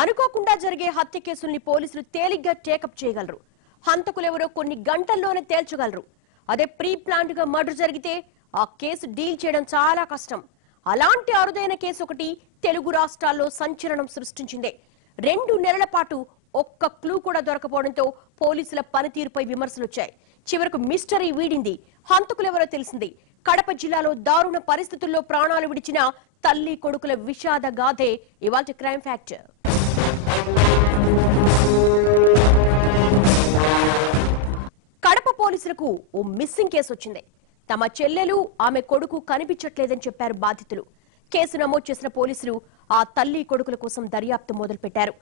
అనుకోకుండా జరిగే హత్య కేసుల్ని పోలీసులు తేలిగ్గా టేకప్ చేయగలరు. హంతకులెవరో కొన్ని గంటల్లోనే తేల్చగలరు. అదే ప్రీ ప్లాన్డ్ గా మర్డర్ జరిగితే ఆ కేసు డీల్ చేయడం చాలా కష్టం. అలాంటి అరుదైన కేసు ఒకటి తెలుగు రాష్ట్రాల్లో సంచలనం సృష్టించింది. 2 నెలల పాటు ఒక్క క్లూ కూడా దొరకపోవడంతో పోలీసుల పనితీరుపై విమర్శలు వచ్చాయి. చివరకు మిస్టరీ వీడింది. హంతకులెవరో తెలిసింది. కడప జిల్లాలో దారుణ పరిస్థితుల్లో ప్రాణాలు విడిచిన తల్లి కొడుకుల విషాద గాథే ఇవాల్టి క్రైమ్ ఫ్యాక్టర్. కడప పోలీసులకు ఓ మిస్సింగ్ కేసు వచ్చింది. తమ చెల్లెలు ఆమె కొడుకు కనిపించట్లేదని చెప్పారు బాధితులు. కేసు నమోదు చేసిన పోలీసులు ఆ తల్లి కొడుకుల కోసం దర్యాప్తు మొదలుపెట్టారు.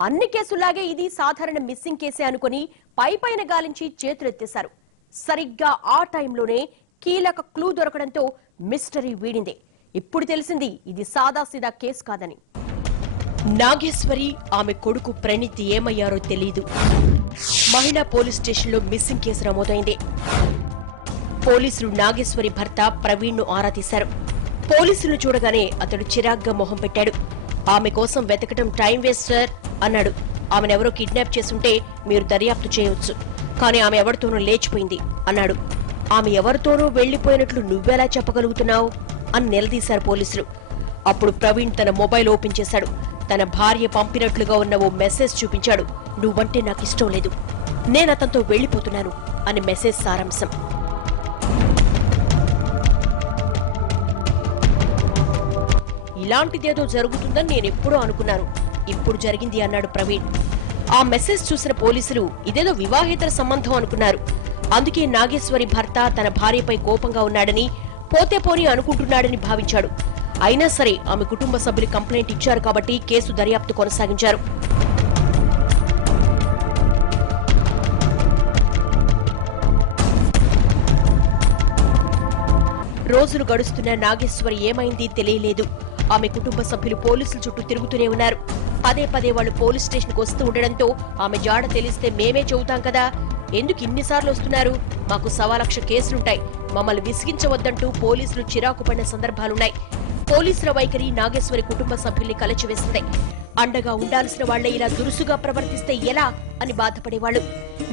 అన్ని కేసుల్లాగే ఇది సాధారణ మిస్సింగ్ కేసే అనుకుని పైపైన గాలించి చేతులెత్తేశారు. సరిగ్గా ఆ టైంలోనే కీలక క్లూ దొరకడంతో మిస్టరీ వీడింది. ఇప్పుడు తెలిసింది ఇది సాదాసీదా కేసు కాదని. నాగేశ్వరి ఆమె కొడుకు ప్రణీత్ ఏమయ్యారో తెలీదు. మహిళా పోలీస్ స్టేషన్లో మిస్సింగ్ కేసు నమోదైంది. పోలీసులు నాగేశ్వరి భర్త ప్రవీణ్ ను ఆరా తీశారు. పోలీసులను చూడగానే అతడు చిరాగ్గా మొహం పెట్టాడు. ఆమె కోసం వెతకటం టైం వేస్ట్ సార్ అన్నాడు. ఆమెనెవరో కిడ్నాప్ చేసుంటే మీరు దర్యాప్తు చేయవచ్చు, కానీ ఆమె ఎవరితోనో లేచిపోయింది అన్నాడు. ఆమె ఎవరితోనో వెళ్లిపోయినట్లు నువ్వెలా చెప్పగలుగుతున్నావు అని నిలదీశారు పోలీసులు. అప్పుడు ప్రవీణ్ తన మొబైల్ ఓపెన్ చేశాడు. తన భార్య పంపినట్లుగా ఉన్న ఓ మెసేజ్ చూపించాడు. నువ్వంటే నాకిష్టం లేదు, నేనతనితో వెళ్లిపోతున్నాను అని మెసేజ్ సారాంశం. ఇలాంటిదేదో జరుగుతుందని నేనెప్పుడూ అనుకున్నాను, ఇప్పుడు జరిగింది అన్నాడు ప్రవీణ్. ఆ మెసేజ్ చూసిన పోలీసులు ఇదేదో వివాహేతర సంబంధం అనుకున్నారు. అందుకే నాగేశ్వరి భర్త తన భార్యపై కోపంగా ఉన్నాడని, పోతే పోని అనుకుంటున్నాడని భావించాడు. అయినా సరే ఆమె కుటుంబ సభ్యులు కంప్లైంట్ ఇచ్చారు కాబట్టి కేసు దర్యాప్తు కొనసాగించారు. రోజులు గడుస్తున్న నాగేశ్వరి ఏమైంది తెలియలేదు. ఆమె కుటుంబ సభ్యులు పోలీసుల చుట్టూ తిరుగుతూనే ఉన్నారు. పదే పదే వాళ్లు పోలీస్ స్టేషన్కు వస్తూ ఉండడంతో ఆమె జాడ తెలిస్తే మేమే చెబుతాం కదా, ఎందుకు ఇన్నిసార్లు వస్తున్నారు, మాకు 1,00,000 కేసులుంటాయి, మమ్మల్ని విసిగించవద్దంటూ పోలీసులు చిరాకు పడిన సందర్భాలున్నాయి. పోలీసుల వైఖరి నాగేశ్వరి కుటుంబ సభ్యుల్ని కలచివేసింది. అండగా ఉండాల్సిన వాళ్లే ఇలా దురుసుగా ప్రవర్తిస్తే ఎలా అని బాధపడేవాళ్లు.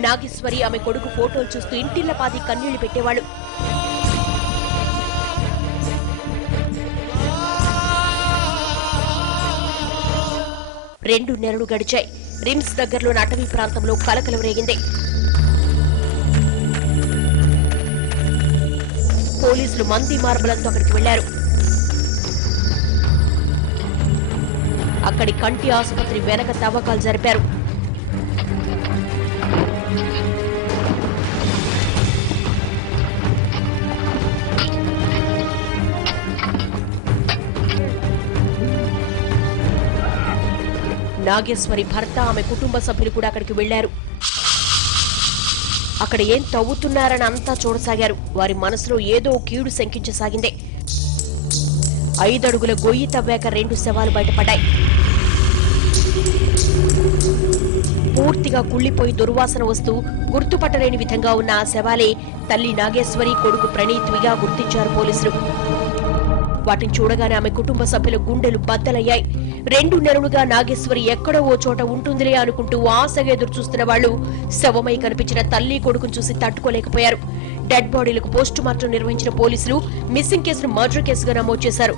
నాగేశ్వరి ఆమె కొడుకు ఫోటోలు చూస్తూ ఇంటిళ్లపాది కన్నీళ్లు పెట్టేవాళ్లు. రెండు నెలలు గడిచాయి. రిమ్స్ దగ్గరలోని అటవీ ప్రాంతంలో కలకలం రేగింది. పోలీసులు మంది మార్బలంతో అక్కడికి వెళ్లారు. అక్కడి కంటి ఆసుపత్రి వెనక తవ్వకాలు జరిపారు. నాగేశ్వరి భర్త ఆమె కుటుంబ సభ్యులు కూడా అక్కడికి వెళ్లారు. అక్కడ ఏం తవ్వుతున్నారని అంతా చూడసాగారు. వారి మనసులో ఏదో కీడు శంకించసాగింది. 5 అడుగుల గొయ్యి తవ్వాక 2 శవాలు బయటపడ్డాయి. పూర్తిగా కుళ్లిపోయి దుర్వాసన వస్తూ గుర్తుపట్టలేని విధంగా ఉన్న ఆ శవాలే తల్లి నాగేశ్వరి, కొడుకు ప్రణీత్విగా గుర్తించారు పోలీసులు. వాటిని చూడగానే ఆమె కుటుంబ సభ్యుల గుండెలు బద్దలయ్యాయి. 2 నెలలుగా నాగేశ్వరి ఎక్కడో ఓ చోట ఉంటుందిలే అనుకుంటూ ఆశగా ఎదురు చూస్తున్న వాళ్లు శవమై కనిపించిన తల్లి కొడుకును చూసి తట్టుకోలేకపోయారు. డెడ్ బాడీలకు పోస్టు మార్టం నిర్వహించిన పోలీసులు మిస్సింగ్ కేసును మర్డర్ కేసుగా నమోదు చేశారు.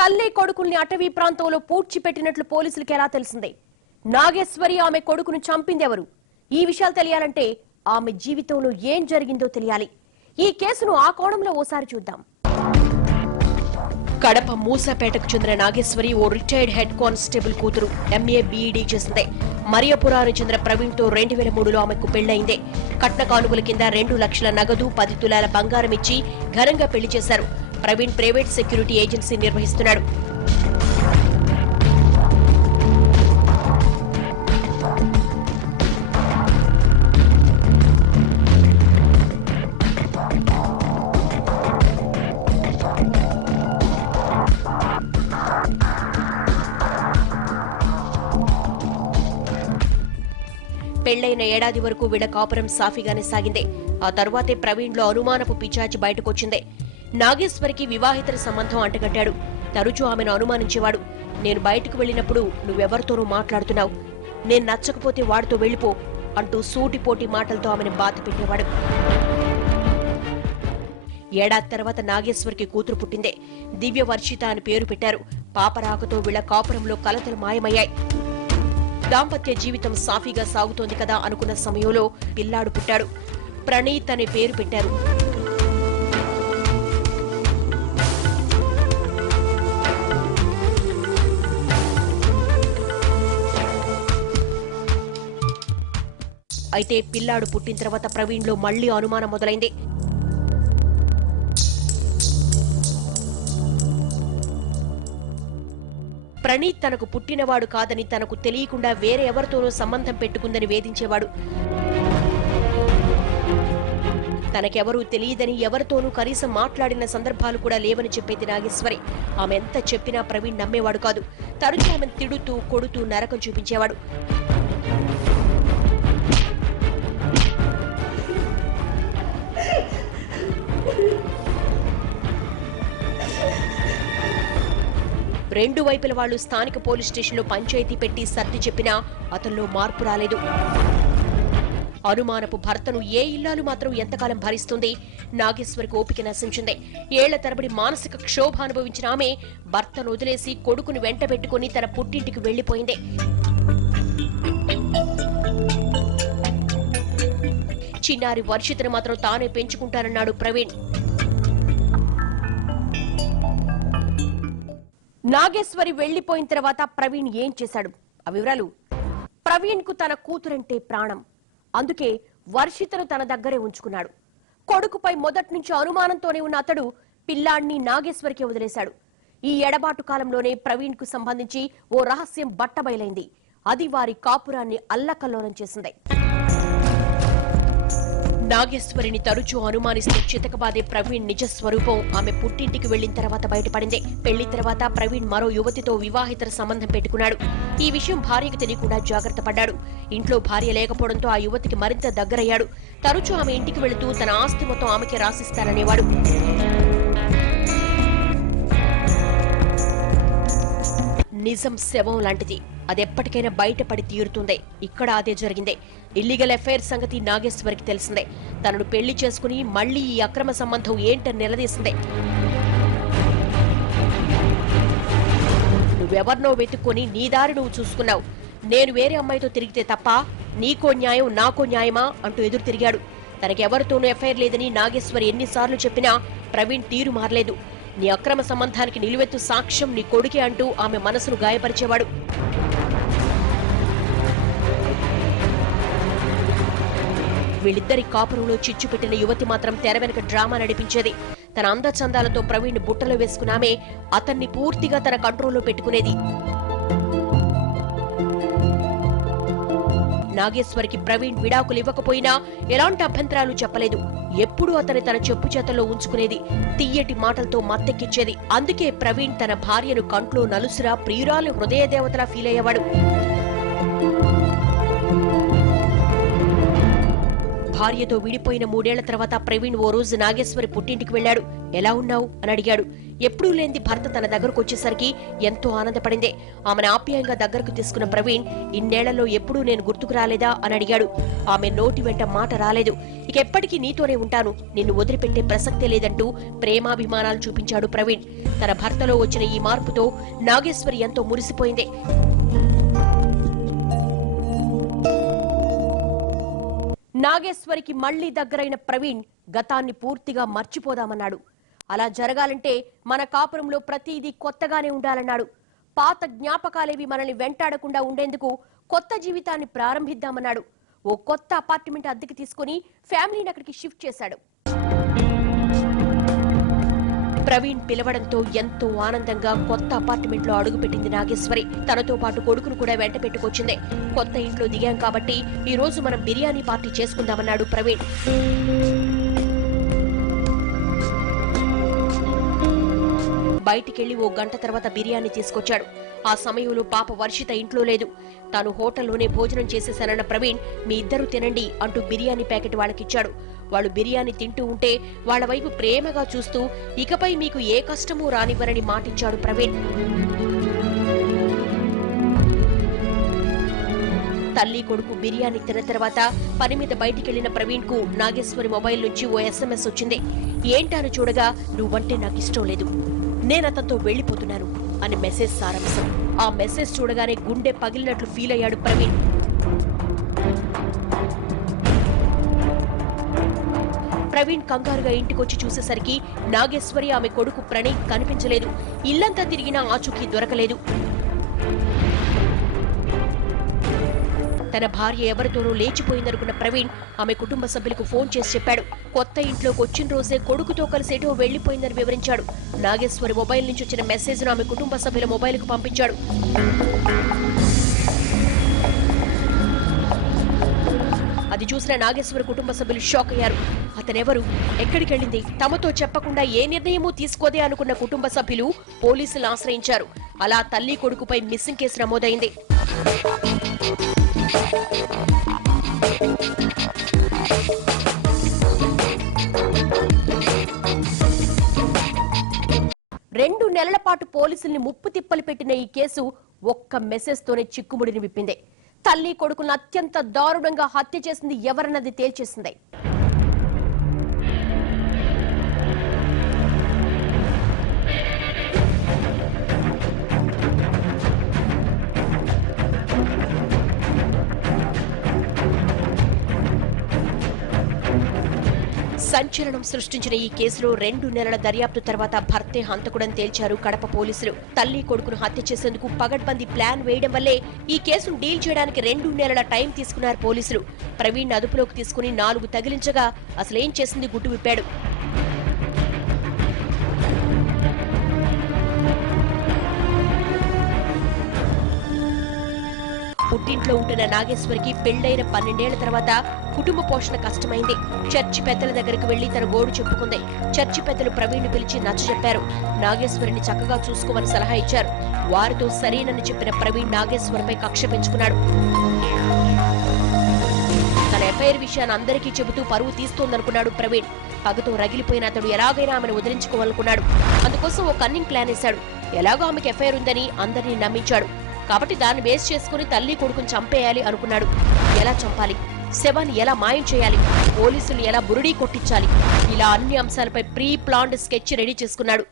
తల్లి కొడుకుల్ని అటవీ ప్రాంతంలో పూడ్చిపెట్టినట్లు పోలీసులకు ఎలా తెలిసింది? నాగేశ్వరి ఆమె కొడుకును చంపింది ఎవరు? ఈ విషయాలు తెలియాలంటే ఆమె జీవితంలో ఏం జరిగిందో తెలియాలి. ఈ కేసును ఆ కోణంలో ఓసారి చూద్దాం. కడప మూసాపేటకు చెందిన నాగేశ్వరి ఓ రిటైర్డ్ హెడ్ కానిస్టేబుల్ కూతురు. MA BEd చేసింది. మరియపురానికి చెందిన ప్రవీణ్ తో 2003లో ఆమెకు పెళ్లయింది. కట్న కానుకల కింద 2 లక్షల నగదు, 10 తులాల బంగారం ఇచ్చి ఘనంగా పెళ్లి చేశారు. ప్రవీణ్ ప్రైవేట్ సెక్యూరిటీ ఏజెన్సీ నిర్వహిస్తున్నాడు. పెళ్లైన ఏడాది వరకు వీళ్ల కాపురం సాఫీగానే సాగింది. ఆ తరువాతే ప్రవీణ్లో అనుమానపు పిచాచి బయటకొచ్చింది. నాగేశ్వరికి వివాహితర సంబంధం అంటగట్టాడు. తరచూ ఆమెను అనుమానించేవాడు. నేను బయటకు వెళ్లినప్పుడు నువ్వెవరితోనూ మాట్లాడుతున్నావు, నేను నచ్చకపోతే వాడితో వెళ్లిపో అంటూ సూటిపోటి మాటలతో ఆమెను బాధ పెట్టేవాడు. ఏడాది తర్వాత నాగేశ్వరికి కూతురు పుట్టిందే. దివ్యవర్షిత అని పేరు పెట్టారు. పాపరాకతో వీళ్ల కాపురంలో కలతలు మాయమయ్యాయి. దాంపత్య జీవితం సాఫీగా సాగుతోంది కదా అనుకున్న సమయంలో పిల్లాడు పుట్టాడు. ప్రణీత్ అనే పేరు పెట్టారు. అయితే పిల్లాడు పుట్టిన తర్వాత ప్రవీణ్లో మళ్లీ అనుమానం మొదలైంది. ప్రణీత్ తనకు పుట్టినవాడు కాదని, తనకు తెలియకుండా వేరే ఎవరితోనూ సంబంధం పెట్టుకుందని వేధించేవాడు. తనకెవరూ తెలియదని, ఎవరితోనూ కనీసం మాట్లాడిన సందర్భాలు కూడా లేవని చెప్పేది నాగేశ్వరి. ఆమె ఎంత చెప్పినా ప్రవీణ్ నమ్మేవాడు కాదు. తరచూ ఆమెను తిడుతూ కొడుతూ నరకం చూపించేవాడు. రెండు వైపుల వాళ్లు స్థానిక పోలీస్ స్టేషన్లో పంచాయతీ పెట్టి సర్ది చెప్పినా అతనిలో మార్పు రాలేదు. అనుమానపు భర్తను ఏ ఇల్లాలు మాత్రం ఎంతకాలం భరిస్తుంది? నాగేశ్వరికి ఓపిక నశించింది. ఏళ్ల తరబడి మానసిక క్షోభ అనుభవించిన ఆమె భర్తను వదిలేసి కొడుకుని వెంటబెట్టుకుని తన పుట్టింటికి వెళ్లిపోయింది. చిన్నారి వర్షితను మాత్రం తానే పెంచుకుంటానన్నాడు ప్రవీణ్. నాగేశ్వరి వెళ్లిపోయిన తర్వాత ప్రవీణ్ ఏం చేశాడు? ఆ వివరాలు. ప్రవీణ్ కు తన కూతురంటే ప్రాణం. అందుకే వర్షితను తన దగ్గరే ఉంచుకున్నాడు. కొడుకుపై మొదటి నుంచి అనుమానంతోనే ఉన్న అతడు పిల్లాణ్ణి నాగేశ్వరికి వదిలేశాడు. ఈ ఎడబాటు కాలంలోనే ప్రవీణ్ కు సంబంధించి ఓ రహస్యం బట్టబయలైంది. అది వారి కాపురాన్ని అల్లకల్లోలం చేసింది. నాగేశ్వరిని తరచూ అనుమానిస్తూ చితకబాదే ప్రవీణ్ నిజ స్వరూపం ఆమె పుట్టింటికి వెళ్లిన తర్వాత బయటపడింది. పెళ్లి తర్వాత ప్రవీణ్ మరో యువతితో వివాహితర సంబంధం పెట్టుకున్నాడు. ఈ విషయం భార్యకు తెలియకుండా జాగ్రత్త పడ్డాడు. ఇంట్లో భార్య లేకపోవడంతో ఆ యువతికి మరింత దగ్గరయ్యాడు. తరచూ ఆమె ఇంటికి వెళుతూ తన ఆస్తి మొత్తం ఆమెకి రాసిస్తాననేవాడు. నిజం శవం లాంటిది. అదెప్పటికైనా బయటపడి తీరుతుంది. ఇక్కడ అదే జరిగిందే. ఇల్లీగల్ అఫైర్ సంగతి నాగేశ్వరికి తెలిసిందే. తనను పెళ్లి చేసుకుని మళ్లీ ఈ అక్రమ సంబంధం ఏంటని నిలదీసిందే. నువ్వెవర్నో వెతుక్కొని నీ దారి నువ్వు చూసుకున్నావు. నేను వేరే అమ్మాయితో తిరిగితే తప్ప నీకో న్యాయం నాకో న్యాయమా అంటూ ఎదురు తిరిగాడు. తనకెవరితోనూ ఎఫైర్ లేదని నాగేశ్వరి ఎన్నిసార్లు చెప్పినా ప్రవీణ్ తీరు మారలేదు. నీ అక్రమ సంబంధానికి నిలువెత్తు సాక్ష్యం నీ కొడుకే అంటూ ఆమె మనసును గాయపరిచేవాడు. వీళ్ళిద్దరి కాపురంలో చిచ్చు పెట్టిన యువతి మాత్రం తెర వెనక డ్రామా నడిపించేది. తన అందచందాలతో ప్రవీణ్ బుట్టలో వేసుకున్నామే అతన్ని పూర్తిగా తన కంట్రోల్లో పెట్టుకునేది. నాగేశ్వరికి ప్రవీణ్ విడాకులు ఇవ్వకపోయినా ఎలాంటి అభ్యంతరాలు చెప్పలేదు. ఎప్పుడూ అతని తన చెప్పు చేతల్లో ఉంచుకునేది. తియ్యటి మాటలతో మత్తెక్కిచ్చేది. అందుకే ప్రవీణ్ తన భార్యను కంట్లో నలుసురా ప్రియురాలు హృదయ దేవతలా ఫీల్ అయ్యేవాడు. భార్యతో విడిపోయిన 3 ఏళ్ల తర్వాత ప్రవీణ్ ఓ రోజు నాగేశ్వరి పుట్టింటికి వెళ్లాడు. ఎలా ఉన్నావు అని అడిగాడు. ఎప్పుడూ లేనిది భర్త తన దగ్గరకు వచ్చేసరికి ఎంతో ఆనందపడింది. ఆమెను ఆప్యాయంగా దగ్గరకు తీసుకున్న ప్రవీణ్, ఇన్నేళ్లలో ఎప్పుడూ నేను గుర్తుకు రాలేదా అని అడిగాడు. ఆమె నోటి వెంట మాట రాలేదు. ఇక ఎప్పటికీ నీతోనే ఉంటాను, నిన్ను వదిలిపెట్టే ప్రసక్తే లేదంటూ ప్రేమాభిమానాలు చూపించాడు ప్రవీణ్. తన భర్తలో వచ్చిన ఈ మార్పుతో నాగేశ్వరి ఎంతో మురిసిపోయింది. నాగేశ్వరికి మళ్లీ దగ్గరైన ప్రవీణ్ గతాన్ని పూర్తిగా మర్చిపోదామన్నాడు. అలా జరగాలంటే మన కాపురంలో ప్రతిదీ కొత్తగానే ఉండాలన్నాడు. పాత జ్ఞాపకాలేవి మనల్ని వెంటాడకుండా ఉండేందుకు కొత్త జీవితాన్ని ప్రారంభిద్దామన్నాడు. ఓ కొత్త అపార్ట్మెంట్ అద్దెకి తీసుకుని ఫ్యామిలీని అక్కడికి షిఫ్ట్ చేశాడు. ప్రవీణ్ పిలవడంతో ఎంతో ఆనందంగా కొత్త అపార్ట్మెంట్లో అడుగుపెట్టింది నాగేశ్వరి. తనతో పాటు కొడుకును కూడా వెంట పెట్టుకొచ్చింది. కొత్త ఇంట్లో దిగాం కాబట్టి ఈ రోజు మనం బిర్యానీ పార్టీ చేసుకుందామన్నాడు ప్రవీణ్. బయటికెళ్లి ఓ గంట తర్వాత బిర్యానీ తీసుకొచ్చాడు. ఆ సమయంలో పాప వర్షిత ఇంట్లో లేదు. తాను హోటల్లోనే భోజనం చేసేశానన్న ప్రవీణ్ మీ ఇద్దరూ తినండి అంటూ బిర్యానీ ప్యాకెట్ వాళ్ళకిచ్చాడు. వాళ్ళు బిర్యానీ తింటూ ఉంటే వాళ్ల వైపు ప్రేమగా చూస్తూ ఇకపై మీకు ఏ కష్టమూ రానివ్వరని మాటిచ్చాడు ప్రవీణ్. తల్లి కొడుకు బిర్యానీ తిన్న తర్వాత పని మీద బయటికెళ్లిన ప్రవీణ్ కు నాగేశ్వరి మొబైల్ నుంచి ఓ SMS వచ్చింది. ఏంటని చూడగా, నువ్వంటే నాకిష్టం లేదు, నేనతనితో వెళ్లిపోతున్నాను అని మెసేజ్ సారాంశం. ఆ మెసేజ్ చూడగానే గుండె పగిలినట్లు ఫీల్ అయ్యాడు ప్రవీణ్. ప్రవీణ్ కంగారుగా ఇంటికొచ్చి చూసేసరికి నాగేశ్వరి ఆమె కొడుకు ప్రణయ్ కనిపించలేదు. ఇల్లంతా తిరిగినా ఆచూకీ దొరకలేదు. తన భార్య ఎవరితోనూ లేచిపోయిందనుకున్న ప్రవీణ్ ఆమె కుటుంబ సభ్యులకు ఫోన్ చేసి చెప్పాడు. కొత్త ఇంట్లోకి వచ్చిన రోజే కొడుకుతో కలిసి ఎటో వెళ్లిపోయిందని వివరించాడు. నాగేశ్వరి మొబైల్ నుంచి వచ్చిన మెసేజ్ ను ఆమె కుటుంబ సభ్యుల మొబైల్ కు పంపించాడు. అది చూసిన నాగేశ్వరి కుటుంబ సభ్యులు షాక్ అయ్యారు. అతనెవరు, ఎక్కడికెళ్లింది, తమతో చెప్పకుండా ఏ నిర్ణయమూ తీసుకోదే అనుకున్న కుటుంబ సభ్యులు పోలీసులు ఆశ్రయించారు. అలా తల్లి కొడుకుపై మిస్సింగ్ కేసు నమోదైంది. రెండు నెలల పాటు పోలీసుల్ని ముప్పు తిప్పలు పెట్టిన ఈ కేసు ఒక్క మెసేజ్ తోనే చిక్కుముడిని విప్పింది. తల్లి కొడుకును అత్యంత దారుణంగా హత్య చేసింది ఎవరన్నది తేల్చేసింది. సంచలనం సృష్టించిన ఈ కేసులో 2 నెలల దర్యాప్తు తర్వాత భర్తే హంతకుడని తేల్చారు కడప పోలీసులు. తల్లి కొడుకును హత్య చేసేందుకు పగడ్బందీ ప్లాన్ వేయడం వల్లే ఈ కేసును డీల్ చేయడానికి 2 నెలల టైం తీసుకున్నారు పోలీసులు. ప్రవీణ్ అదుపులోకి తీసుకుని 4 తగిలించగా అసలేం చేసింది గుట్టు విప్పాడు. పుట్టింట్లో ఉంటున్న నాగేశ్వరికి పెళ్లైన 12 ఏళ్ల తర్వాత కుటుంబ పోషణ కష్టమైంది. చర్చి పెద్దల దగ్గరకు వెళ్లి తన గోడు చెప్పుకుంది. చర్చి పెద్దలు ప్రవీణ్ పిలిచి నచ్చజెప్పారు. నాగేశ్వరిని చక్కగా చూసుకోమని సలహా ఇచ్చారు. వారితో సరేనని చెప్పిన ప్రవీణ్ నాగేశ్వరిపై కక్ష పెంచుకున్నాడు. తన ఎఫ్ఐఆర్ విషయాన్ని అందరికీ చెబుతూ పరువు తీస్తోందనుకున్నాడు ప్రవీణ్. పగతో రగిలిపోయిన అతడు ఎలాగైనా ఆమెను వదిలించుకోవాలనుకున్నాడు. అందుకోసం ఓ కన్నింగ్ ప్లాన్ వేశాడు. ఎలాగో ఆమెకు ఎఫ్ఐఆర్ ఉందని అందరినీ నమ్మించాడు. కాబట్టి దాన్ని బేస్ చేసుకుని తల్లి కొడుకుని చంపేయాలి అనుకున్నాడు. ఎలా చంపాలి, శవాన్ని ఎలా మాయం చేయాలి, పోలీసులు ఎలా బురుడీ కొట్టించాలి, ఇలా అన్ని అంశాలపై ప్రీ ప్లాన్డ్ స్కెచ్ రెడీ చేసుకున్నాడు.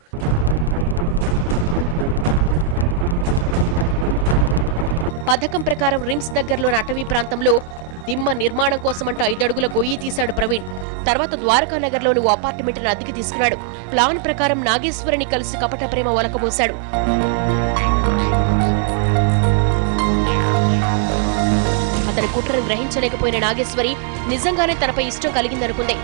పథకం ప్రకారం రిమ్స్ దగ్గరలోని అటవీ ప్రాంతంలో దిమ్మ నిర్మాణం కోసమంటూ 5 అడుగుల గొయ్యి తీశాడు ప్రవీణ్. తర్వాత ద్వారకా నగర్లోని ఓ అపార్ట్మెంట్ను అద్దెకి తీసుకున్నాడు. ప్లాన్ ప్రకారం నాగేశ్వరిని కలిసి కపట ప్రేమ ఒలకబోశాడు. అతని కుట్రను గ్రహించలేకపోయిన నాగేశ్వరి నిజంగానే తనపై ఇష్టం కలిగిందనుకుంది.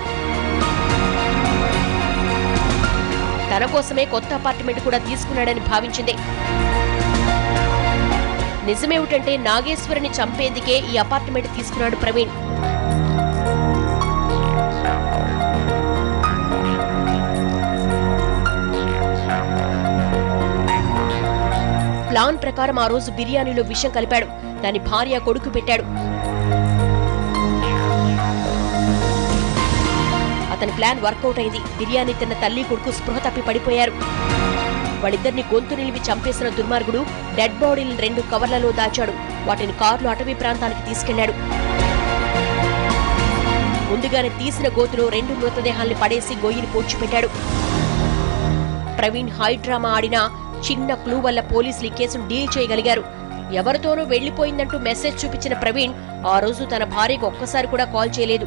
తన కోసమే కొత్త అపార్ట్మెంట్ కూడా తీసుకున్నాడని భావించింది. నిజమేమిటంటే నాగేశ్వరిని చంపేందుకే ఈ అపార్ట్మెంట్ తీసుకున్నాడు ప్రవీణ్. ప్లాన్ ప్రకారం ఆ రోజు బిర్యానీలో విషం కలిపాడు. దాని భార్య కొడుకు పెట్టాడు. అతని ప్లాన్ వర్కౌట్ అయింది. బిర్యానీ తిన్న తల్లి కొడుకు స్పృహ తప్పి పడిపోయారు. వాళ్ళిద్దరిని గొంతు నిలివి చంపేసిన దుర్మార్గుడు డెడ్ బాడీలను 2 కవర్లలో దాచాడు. వాటిని కారులో అటవీ ప్రాంతానికి తీసుకెళ్లాడు. ముందుగానే తీసిన గోతులో 2 మృతదేహాల్ని పడేసి గొయ్యిని పూడ్చిపెట్టాడు. ప్రవీణ్ హై డ్రామా ఆడినా చిన్న క్లూ వల్ల పోలీసులు ఈ కేసును డీల్ చేయగలిగారు. ఎవరితోనూ వెళ్లిపోయిందంటూ మెసేజ్ చూపించిన ప్రవీణ్ ఆ రోజు తన భార్యకు ఒక్కసారి కూడా కాల్ చేయలేదు.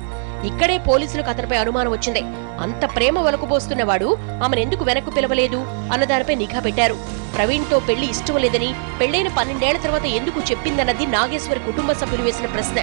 ఇక్కడే పోలీసులకు అతనిపై అనుమానం వచ్చింది. అంత ప్రేమ ఒలకబోస్తున్నవాడు ఆమెను ఎందుకు వెనక్కు పిలవలేదు అన్నదానిపై నిఘా పెట్టారు. ప్రవీణ్ తో పెళ్లి ఇష్టం లేదని పెళ్లైన 12 ఏళ్ల తర్వాత ఎందుకు చెప్పిందన్నది నాగేశ్వరి కుటుంబ సభ్యులు వేసిన ప్రశ్న.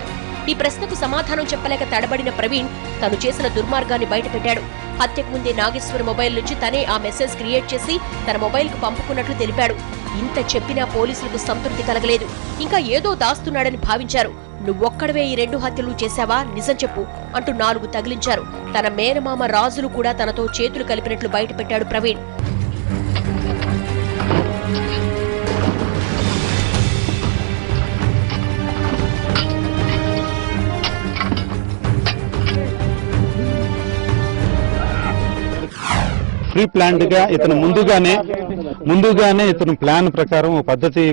ఈ ప్రశ్నకు సమాధానం చెప్పలేక తడబడిన ప్రవీణ్ తను చేసిన దుర్మార్గాన్ని బయటపెట్టాడు. హత్యకు ముందే నాగేశ్వరి మొబైల్ నుంచి తనే ఆ మెసేజ్ క్రియేట్ చేసి తన మొబైల్ కు పంపుకున్నట్లు తెలిపాడు. ఇంత చెప్పినా పోలీసులకు సంతృప్తి కలగలేదు. ఇంకా ఏదో దాస్తున్నాడని భావించారు. నువ్వొక్కడవే ఈ 2 హత్యలు చేశావా, నిజం చెప్పు అంటూ 4 తగిలించారు. తన మేనమామ రాజులు కూడా తనతో చేతులు కలిపినట్లు బయటపెట్టాడు ప్రవీణ్. ప్రీ ప్లాన్డ్ గా ఇతను ముందుగానే ఇతను ప్లాన్ ప్రకారం పద్ధతి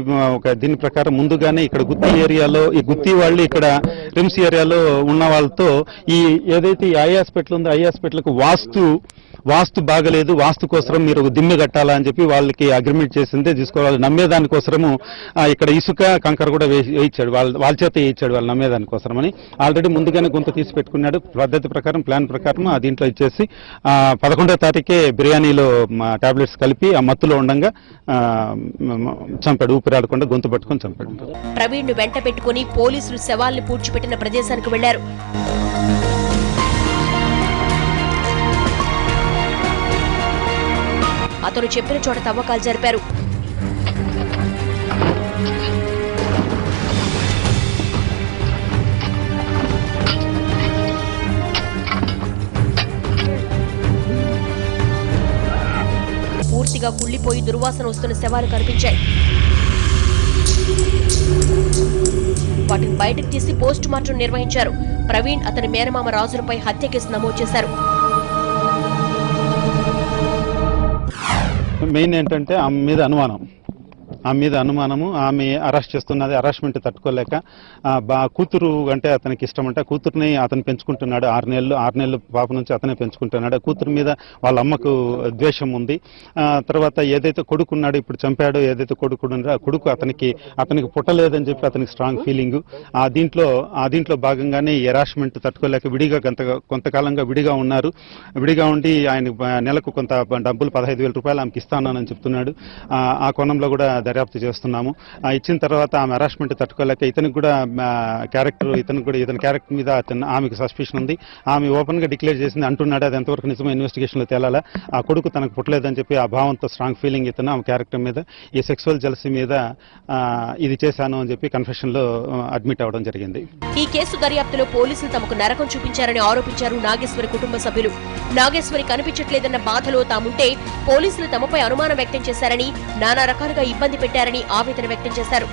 దీని ప్రకారం ముందుగానే ఇక్కడ గుత్తి ఏరియాలో ఈ గుత్తి వాళ్ళు ఇక్కడ రిమ్స్ ఏరియాలో ఉన్న వాళ్ళతో ఈ ఏదైతే ఈ ఐ హాస్పిటల్ ఉందో ఐ హాస్పిటల్కు వాస్తు బాగలేదు, వాస్తు కోసం మీరు ఒక దిమ్మె కట్టాలా అని చెప్పి వాళ్ళకి అగ్రిమెంట్ చేసిందే తీసుకోవాలి. నమ్మేదానికోసము ఇక్కడ ఇసుక కంకర కూడా వేయించాడు, వాళ్ళ చేత వేయించాడు వాళ్ళు నమ్మేదానికోసమని. ఆల్రెడీ ముందుగానే గుంత తీసి పెట్టుకున్నాడు. పద్ధతి ప్రకారం ప్లాన్ ప్రకారం దీంట్లో ఇచ్చేసి 11వ తారీఖే బిర్యానీలో టాబ్లెట్స్ కలిపి ఆ మత్తులో ఉండగా చంపాడు. ఊపిరాడకుండా గొంతు పట్టుకొని చంపాడు. ప్రవీణ్ ను వెంట పెట్టుకుని పోలీసులు శవాల్ని పూడ్చిపెట్టిన ప్రదేశానికి వెళ్లారు. అతను చెప్పిన చోట తవ్వకాలు జరిపారు. పూర్తిగా కుళ్లిపోయి దుర్వాసన వస్తున్న శవాలు కనిపించాయి. వాటిని బయటకు తీసి పోస్ట్ మార్టం నిర్వహించారు. ప్రవీణ్ అతని మేనమామ రాజులపై హత్య కేసు నమోదు చేశారు. మెయిన్ ఏంటంటే ఆమె మీద అనుమానము, ఆమె అరెస్ట్ చేస్తున్నది. అరెస్ట్మెంట్ తట్టుకోలేక కూతురు అంటే అతనికి ఇష్టం అంటే కూతురుని అతను పెంచుకుంటున్నాడు. 6 నెలలు పాప నుంచి అతనే పెంచుకుంటున్నాడు. కూతురు మీద వాళ్ళ అమ్మకు ద్వేషం ఉంది. తర్వాత ఏదైతే కొడుకున్నాడు ఇప్పుడు చంపాడు, ఏదైతే కొడుకున్నాడో ఆ కొడుకు అతనికి పుట్టలేదని చెప్పి అతనికి స్ట్రాంగ్ ఫీలింగ్. దీంట్లో భాగంగానే అరెస్ట్మెంట్ తట్టుకోలేక కొంతకాలంగా విడిగా ఉన్నారు. విడిగా ఉండి ఆయన నెలకు కొంత డబ్బులు 15,000 రూపాయలు ఆమెకి ఇస్తానని చెప్తున్నాడు. ఆ కోణంలో కూడా దర్యాప్తు చేస్తున్నాము. ఇచ్చిన తర్వాత ఆమె అరెస్ట్మెంట్ తట్టుకోలేక ఇతని క్యారెక్టర్ మీద ఆమెకు సస్పిషన్ ఉంది. ఆమె ఓపెన్ గా డిక్లేర్ చేసింది అంటున్నాడు. అది ఎంతవరకు నిజమే ఇన్వెస్టిగేషన్ లో తేలాలా. ఆ కొడుకు తనకు పుట్టలేదని చెప్పి ఆ భావంతో స్ట్రాంగ్ ఫీలింగ్ ఇతను ఆమె క్యారెక్టర్ మీద ఈ సెక్సువల్ జెలసీ మీద ఇది చేశాను అని చెప్పి కన్ఫెషన్ లో అడ్మిట్ అవ్వడం జరిగింది. ఈ కేసు దర్యాప్తులో పోలీసులు తమకు నరకం చూపించారని ఆరోపించారు నాగేశ్వరి కుటుంబ సభ్యులు. నాగేశ్వరి కనిపించట్లేదన్న బాధలో తాముంటే పోలీసులు తమపై అనుమానం వ్యక్తం చేశారని, నానా రకాలుగా ఇబ్బంది పెట్టారని ఆవేదన వ్యక్తం చేశారు.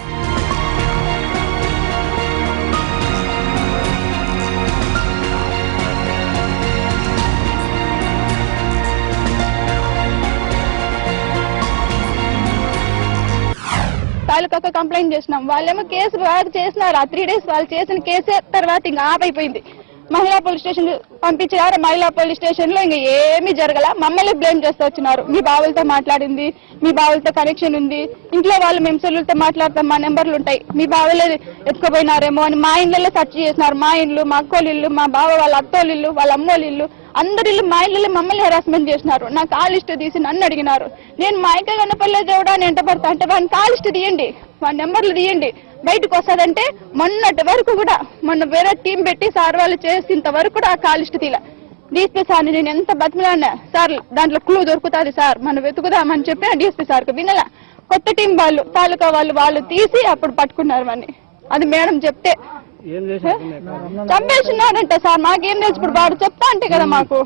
తాలూకా కంప్లైంట్ చేసినాం. వాళ్ళేమో కేసు బాగా చేసినారు. ఆ 3 days వాళ్ళు చేసిన కేసే తర్వాత ఇంకా ఆపైపోయింది. మహిళా పోలీస్ స్టేషన్ పంపించారు. మహిళా పోలీస్ స్టేషన్ లో ఇంకా ఏమీ జరగల. మమ్మల్ని బ్లేమ్ చేస్తూ వచ్చినారు. మీ బావులతో మాట్లాడింది, మీ బావులతో కనెక్షన్ ఉంది, ఇంట్లో వాళ్ళు మేము సెల్లులతో మాట్లాడతాం, మా నెంబర్లు ఉంటాయి, మీ బావులే ఎత్తుకుపోయినారేమో అని మా ఇళ్ళలో సెర్చ్ చేసినారు. మా ఇల్లు, మా అక్కోళ్ళ ఇల్లు, మా బావ వాళ్ళ అత్తోళ్ళ ఇల్లు, వాళ్ళ అమ్మోళ్ళ ఇల్లు, అందరి ఇల్లు, మా ఇళ్ళలో మమ్మల్ని హెరాస్మెంట్ చేసినారు. నాకు కాల్ లిస్ట్ తీసి నన్ను అడిగినారు. నేను మా ఇంట్లో కన్నపల్లె దేవుడా అని ఎంట పడతా అంటే వాడిని కాల్ లిస్ట్ తీయండి, వాడి నెంబర్లు తీయండి, బయటకు వస్తుందంటే మొన్నటి వరకు కూడా మొన్న వేరే టీం పెట్టి సార్ వాళ్ళు చేసేంత వరకు కూడా ఆ కాల్ లిస్ట్ తీల. డిఎస్పీ సార్ని నేను ఎంత బతిమలాడినా, సార్ దాంట్లో క్లూ దొరుకుతుంది సార్ మనం వెతుకుదామని చెప్పి డిఎస్పీ సార్కి వినలా. కొత్త టీం వాళ్ళు తాలూకా వాళ్ళు తీసి అప్పుడు పట్టుకున్నారు వాడిని. అది మేడం చెప్తే చంపేసినారంట సార్. మాకేం తెలుసు, ఇప్పుడు వాడు చెప్తా అంటే కదా మాకు.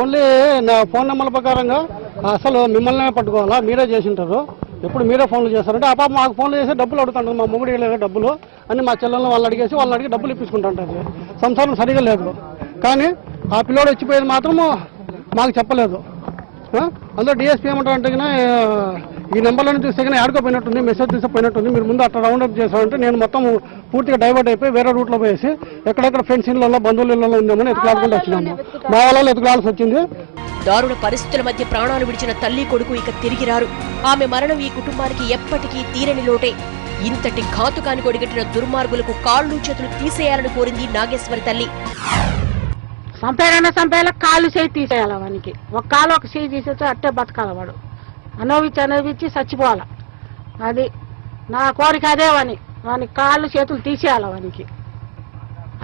ఓన్లీ నా ఫోన్ నెంబర్ల ప్రకారంగా అసలు మిమ్మల్ని పట్టుకోవాలా, మీరే చేసి ఉంటారు, ఎప్పుడు మీరే ఫోన్లు చేస్తారంటే ఆ పాప మాకు ఫోన్లు చేసి డబ్బులు అడుగుతాడు. మా మొగుడు లేదా డబ్బులు అని మా చెల్లెలను వాళ్ళని అడిగి డబ్బులు ఇప్పించుకుంటుంటారు. సంసారం సరిగా లేదు. కానీ ఆ పిల్లోడు వచ్చిపోయేది మాత్రము మాకు చెప్పలేదు. అందులో డిఎస్పీ ఏమంటారంటే ఈ నెంబర్లను చూస్తే కానీ ఆడుకోపోయినట్టుంది, మెసేజ్ తీసుకుపోయినట్టుంది, మీరు ముందు అట్లా రౌండ్ అప్ చేశారంటే నేను మొత్తం పూర్తిగా డైవర్ట్ అయిపోయి వేరే రూట్లో పోయేసి ఎక్కడెక్కడ ఫ్రెండ్స్ ఇళ్ళలో బంధువుల ఇళ్ళలో ఉందేమని ఎత్తులాడుకుంటూ వచ్చినాము. మా వాళ్ళలో ఎత్తులాల్సి వచ్చింది. దారుణ పరిస్థితుల మధ్య ప్రాణాలు విడిచిన తల్లి కొడుకు ఇక తిరిగి రారు. ఆమె మరణం ఈ కుటుంబానికి ఎప్పటికీ తీరని లోటే. ఇంతటి ఘాతుకానికి ఒడిగట్టిన దుర్మార్గులకు కాళ్ళు చేతులు తీసేయాలని కోరింది నాగేశ్వరి తల్లి. చంపేయాల కాళ్ళు చేయి తీసేయాల. వానికి ఒక కాలు ఒక చేయి తీసేస్తే అట్టే బతకాల. వాడు అనుభవించి చచ్చిపోవాల. అది నా కోరిక. అదే వాని కాళ్ళు చేతులు తీసేయాల. వానికి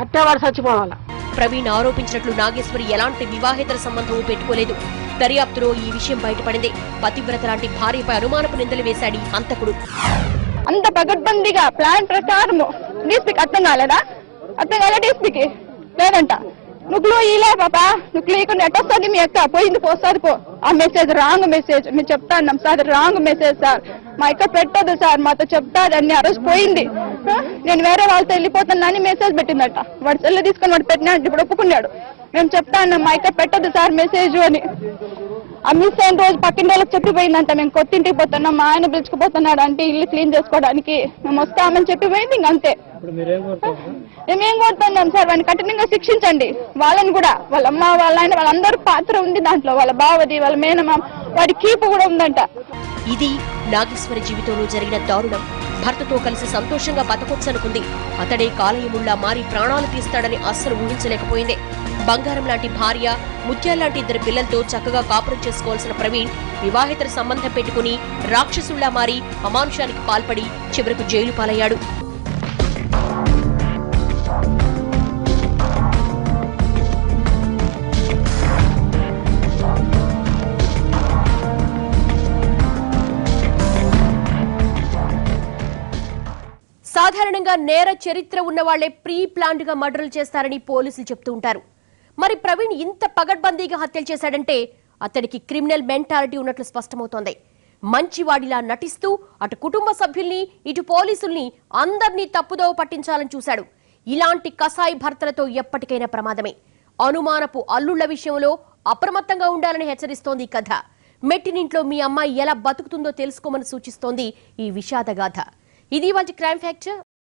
అట్టే వాడు చచ్చిపోవాల. ప్రవీణ్ ఆరోపించినట్లు నాగేశ్వరి ఎలాంటి వివాహేతర సంబంధం పెట్టుకోలేదు. దర్యాప్తులో ఈ విషయం బయటపడింది. పతివ్రత లాంటి భార్యపై అనుమానపు నిందలు వేశాడు హంతకుడు. అంత పగడ్బందీగా ప్లాన్ ప్రకారము డీఎస్పీకి అర్థం కాలేదా? అర్థం కాలే డీఎస్పీకి లేదంట. నువ్వు ఇలే పాపా, నువ్వు లేకుండా ఎట్టొస్తుంది మీ అక్క, పోయింది పోస్తుంది పో. ఆ మెసేజ్ రాంగ్ మెసేజ్. మేము చెప్తా అన్నాం సార్, రాంగ్ మెసేజ్ సార్, మా అక్క పెట్టదు సార్, మాతో చెప్తాది అన్ని. ఆ రోజు పోయింది, నేను వేరే వాళ్ళతో వెళ్ళిపోతున్నా అని మెసేజ్ పెట్టిందట. వాడు సెల్ తీసుకొని వాడు పెట్టినాడు. ఇప్పుడు ఒప్పుకున్నాడు. మేము చెప్తా అన్నాం మా ఇక పెట్టదు సార్ మెసేజ్ అని. ఆ మిస్ అయిన రోజు పక్కింటి వాళ్ళకి చెప్పిపోయిందంట, మేము కొత్తింటికి పోతున్నాం, మా ఆయన పిలుచుకుపోతున్నాడు అంటే ఇల్లు క్లీన్ చేసుకోవడానికి, మేము వస్తామని చెప్పిపోయింది. ఇంకంతే. మేమేం కోరుతున్నాం సార్, వాడిని కఠినంగా శిక్షించండి. వాళ్ళని కూడా, వాళ్ళ అమ్మ వాళ్ళ ఆయన వాళ్ళందరూ పాత్ర ఉంది దాంట్లో. వాళ్ళ బావది, వాళ్ళ మేనమామ, వాడి కీపు కూడా ఉందంట. ఇది నాగేశ్వరి జీవితంలో జరిగిన దారుణం. భర్తతో కలిసి సంతోషంగా బతకొచ్చనుకుంది. అతడే కాలయముళ్లా మారి ప్రాణాలు తీస్తాడని అస్సలు ఊహించలేకపోయింది. బంగారం లాంటి భార్య, ముత్యాల్లాంటి 2 పిల్లలతో చక్కగా కాపురం చేసుకోవాల్సిన ప్రవీణ్ వివాహితర సంబంధం పెట్టుకుని రాక్షసుళ్లా మారి అమానుషానికి పాల్పడి చివరకు జైలు పాలయ్యాడు. సాధారణంగా నేర చరిత్ర ఉన్న వాళ్లే ప్రీ ప్లాన్డ్ గా మర్డర్లు చేస్తారని పోలీసులు చెప్తూ ఉంటారు. మరి ప్రవీణ్ ఇంత పగడ్బందీగా హత్యలు చేశాడంటే అతడికి క్రిమినల్ మెంటాలిటీ ఉన్నట్లు స్పష్టమవుతోంది. మంచివాడిలా నటిస్తూ అటు కుటుంబ సభ్యుల్ని, ఇటు పోలీసుల్ని అందర్నీ తప్పుదోవ పట్టించాలని చూశాడు. ఇలాంటి కసాయి భర్తలతో ఎప్పటికైనా ప్రమాదమే. అనుమానపు అల్లుళ్ల విషయంలో అప్రమత్తంగా ఉండాలని హెచ్చరిస్తోంది ఈ కథ. మెట్టినింట్లో మీ అమ్మాయి ఎలా బతుకుతుందో తెలుసుకోమని సూచిస్తోంది ఈ విషాదగాథ. ఇది ఇవాల్టి క్రైమ్ ఫ్యాక్టర్.